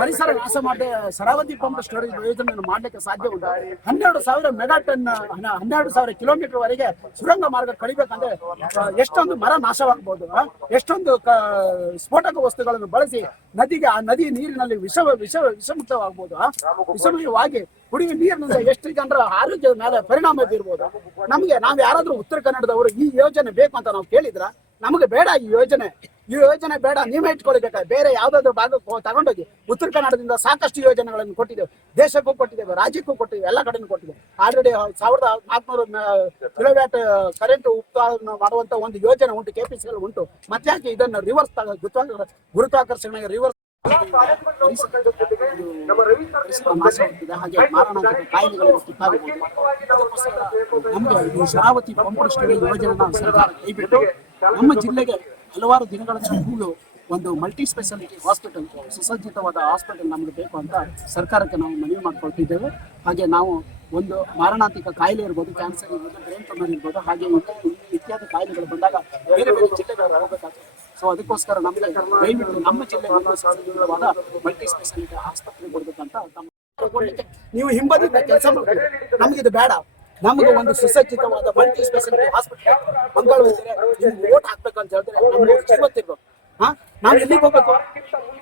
ಪರಿಸರ ನಾಶ ಮಾಡದೆ ಶರಾವತಿ ಪಂಪ್ ಸ್ಟೋರೇಜ್ ಯೋಜನೆಯನ್ನು ಮಾಡಲಿಕ್ಕೆ ಸಾಧ್ಯ ಉಂಟು. 12,000 ಮೆಗಾ ಟನ್ 12,000 ಕಿಲೋಮೀಟರ್ ವರೆಗೆ ಸುರಂಗ ಮಾರ್ಗ ಕಡಿಬೇಕಂದ್ರೆ ಎಷ್ಟೊಂದು ಮರ ನಾಶವಾಗಬಹುದು, ಎಷ್ಟೊಂದು ಸ್ಫೋಟಕ ವಸ್ತುಗಳನ್ನು ಬಳಸಿ ನದಿಗೆ ಆ ನದಿ ನೀರಿನಲ್ಲಿ ವಿಷಮುಕ್ತವಾಗಬಹುದು. ವಿಷಮಯವಾಗಿ ಕುಡಿಯುವ ನೀರಿನಿಂದ ಎಷ್ಟು ಜನರ ಆರೋಗ್ಯದ ಮೇಲೆ ಪರಿಣಾಮ ಬೀರ್ಬೋದು. ನಾವ್ ಯಾರಾದ್ರೂ ಉತ್ತರ ಕನ್ನಡದವರು ಈ ಯೋಜನೆ ಬೇಕು ಅಂತ ನಾವು ಕೇಳಿದ್ರ ನಮಗೆ ಬೇಡ ಈ ಯೋಜನೆ ಬೇಡ, ನೀವೇ ಇಟ್ಕೊಳ್ಬೇಕಾ. ಬೇರೆ ಯಾವ್ದಾದ್ರು ಭಾಗಕ್ಕೆ ತಗೊಂಡೋಗಿ. ಉತ್ತರ ಕನ್ನಡದಿಂದ ಸಾಕಷ್ಟು ಯೋಜನೆಗಳನ್ನು ಕೊಟ್ಟಿದ್ದೇವೆ, ದೇಶಕ್ಕೂ ಕೊಟ್ಟಿದ್ದೇವೆ, ರಾಜ್ಯಕ್ಕೂ ಕೊಟ್ಟಿದ್ದೇವೆ, ಎಲ್ಲ ಕಡೆನೂ ಕೊಟ್ಟಿದ್ದೇವೆ. ಆಲ್ರೆಡಿ 1400 ಕಿಲೋವ್ಯಾಟ್ ಕರೆಂಟ್ ಉತ್ಪಾದನೆ ಮಾಡುವಂತ ಒಂದು ಯೋಜನೆ ಉಂಟು, ಕೆಪಿಸಿಎಲ್ ಉಂಟು. ಮತ್ತೆ ಯಾಕೆ ಇದನ್ನು ರಿವರ್ಸ್ ಗುರುತ್ವಾಕರ್ಷಣೆಗೆ ರಿವರ್ಸ್ ಹಾಗೆ ಮಾರಣಾಂತಿಕ ಕಾಯಿಲೆಗಳಿಗೆ ತುತ್ತಾಗಬಹುದು. ನಮಗೆ ಈ ಶರಾವತಿ ಪಂಪ್ ಸ್ಟೋರೇಜ್ ಯೋಜನೆನ ಸರ್ಕಾರ ಕೈಬಿಟ್ಟು ನಮ್ಮ ಜಿಲ್ಲೆಗೆ ಹಲವಾರು ದಿನಗಳ ಹೂಳು ಒಂದು ಮಲ್ಟಿ ಸ್ಪೆಷಾಲಿಟಿ ಹಾಸ್ಪಿಟಲ್, ಸುಸಜ್ಜಿತವಾದ ಹಾಸ್ಪಿಟಲ್ ನಮಗೆ ಬೇಕು ಅಂತ ಸರ್ಕಾರಕ್ಕೆ ನಾವು ಮನವಿ ಮಾಡ್ಕೊಳ್ತಿದ್ದೇವೆ. ಹಾಗೆ ನಾವು ಒಂದು ಮಾರಣಾಂತಿಕ ಕಾಯಿಲೆ ಇರ್ಬೋದು, ಕ್ಯಾನ್ಸರ್ ಇರ್ಬೋದು, ಬ್ರೈನ್ ಟ್ಯೂಮರ್ ಇರ್ಬೋದು, ಹಾಗೆ ಇತ್ಯಾದಿ ಕಾಯಿಲೆಗಳು ಬಂದಾಗ ಬೇರೆ ಬೇರೆ ಜಿಲ್ಲೆಗಳು ಹೋಗಬೇಕಾಗ್ತದೆ. ಸೊ ಅದಕ್ಕೋಸ್ಕರ ನಮಗೆ ದಯವಿಟ್ಟು ನಮ್ಮ ಜಿಲ್ಲೆಗೆ ಸುಸಜ್ಜಿತವಾದ ಮಲ್ಟಿ ಸ್ಪೆಷಾಲಿಟಿ ಆಸ್ಪತ್ರೆ ಕೊಡ್ಬೇಕಂತ ನೀವು ಹಿಂಬದಿಯಿಂದ ಕೆಲಸ ಮಾಡ್ತೀವಿ. ನಮಗಿದು ಬೇಡ. ನಮಗೆ ಒಂದು ಸುಸಜ್ಜಿತವಾದ multi speciality hospital Mangaluru vote ಹಾಕ್ಬೇಕಂತ ಹೇಳಿದ್ರೆ ನಮ್ಗೆ ಜೀವತ್ತಿರ್ಬೇಕು. ನಾವು ಎಲ್ಲಿಗೆ ಹೋಗ್ಬೇಕು?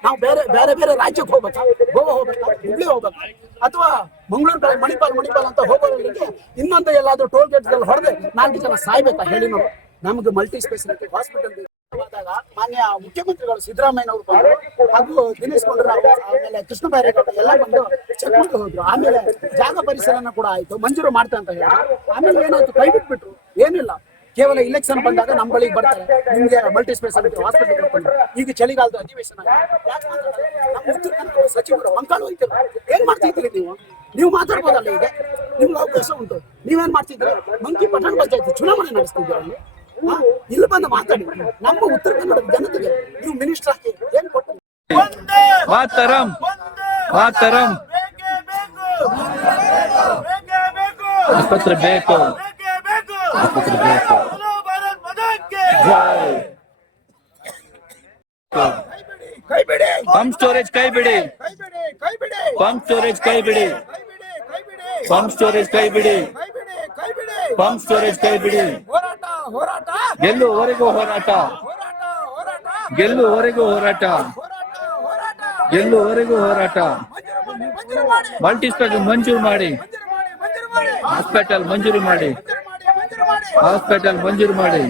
ನಾವು ಬೇರೆ ಬೇರೆ ಬೇರೆ ರಾಜ್ಯಕ್ಕೆ ಹೋಗ್ಬೇಕಾ? ಗೋವಾ ಹೋಗ್ಬೇಕಾ? ಹುಬ್ಳಿ ಹೋಗ್ಬೇಕಾ? ಅಥವಾ ಮಂಗಳೂರು ಕಡೆ ಮಣಿಪಾಲ್ ಅಂತ ಹೋಗೋರಿಗೆ ಇನ್ನೊಂದು ಎಲ್ಲಾದ್ರೂ ಟೋಲ್ ಗೇಟ್ಗಳಲ್ಲಿ ಹೊಡೆದ್ರೆ 4 ಜನ ಸಾಯ್ಬೇಕಾ ಹೇಳಿ? ನಾವು ನಮ್ಗೆ ಮಲ್ಟಿ ಸ್ಪೆಷಾಲಿಟಿ ಹಾಸ್ಪಿಟಲ್ ಆದಾಗ ಮಾನ್ಯ ಮುಖ್ಯಮಂತ್ರಿಗಳು ಸಿದ್ದರಾಮಯ್ಯನವರು ಬಂದರು, ಹಾಗೂ ದಿನೇಶ್ ಗುಂಡೂರಾವ್, ಆಮೇಲೆ ಕೃಷ್ಣ ಬೈರೇಗೌಡ ಎಲ್ಲ ಬಂದು ಚೆಕ್ ಮಾಡಿ ಹೋದ್ರು. ಆಮೇಲೆ ಜಾಗ ಪರಿಶೀಲನೆ ಕೂಡ ಆಯ್ತು, ಮಂಜೂರು ಮಾಡ್ತಾ ಅಂತ ಹೇಳಿದ್ರು. ಆಮೇಲೆ ಏನಾಯ್ತು? ಕೈ ಬಿಟ್ಬಿಟ್ರು. ಏನಿಲ್ಲ, ಕೇವಲ ಇಲೆಕ್ಷನ್ ಬಂದಾಗ ನಮ್ಮ ಬಳಿಗೆ ಬರ್ತಾರೆ, ನಿಮ್ಗೆ ಮಲ್ಟಿ ಸ್ಪೆಷಾಲಿಟಿ ಹಾಸ್ಪಿಟಲ್ ಕೊಡ್ತಾರೆ. ಈಗ ಚಳಿಗಾಲದ ಅಧಿವೇಶನ ನಮ್ಮ ಉತ್ತರ ಕನ್ನಡ ಸಚಿವರು ಮಂಕಾಳು ಹೋಗ್ತಿಲ್ಲ. ಏನ್ ಮಾಡ್ತಿದ್ರಿ ನೀವು ಮಾತಾಡ್ಬೋದಲ್ಲ, ಈಗ ನಿಮ್ಗೆ ಅವಕಾಶ ಉಂಟು. ನೀವೇನ್ ಮಾಡ್ತಿದ್ರೆ ಮಂಕಿ ಪಟ್ಟಣ ಪಂಚಾಯತ್ ಚುನಾವಣೆ ನಡೆಸ್ತಿದ್ದೀರ ಅಲ್ಲಿ. ಇಲ್ಲಿ ಬಂದು ಮಾತಾಡಿ. ನಮ್ಮ ಉತ್ತರ ಕನ್ನಡ ಜನತೆಗೆ ನೀವು ಮಿನಿಸ್ಟರ್ ಆಗಿ ಏನ್ ಕೊಟ್ಟು ಆಸ್ಪತ್ರೆ ಬೇಕು. ಪಂಪ್ ಸ್ಟೋರೇಜ್ ಕೈ ಬಿಡಿ. ಪಂಪ್ ಸ್ಟೋರೇಜ್ ಕೈ ಬಿಡಿ. ಪಂಪ್ ಸ್ಟೋರೇಜ್ ಕೈ ಬಿಡಿ. ಪಂಪ್ ಸ್ಟೋರೇಜ್ ಕೈ ಬಿಡಿ. ಗೆಲ್ಲುವವರೆಗೂ ಹೋರಾಟ. ಗೆಲ್ಲುವವರೆಗೂ ಹೋರಾಟ. ಗೆಲ್ಲುವವರೆಗೂ ಹೋರಾಟ. ಮಲ್ಟಿ ಸ್ಪೆಷಲ್ ಮಂಜೂರು ಮಾಡಿ. ಹಾಸ್ಪಿಟಲ್ ಮಂಜೂರು ಮಾಡಿ. ಹಾಸ್ಪಿಟಲ್ ಮಂಜೂರು ಮಾಡಿ.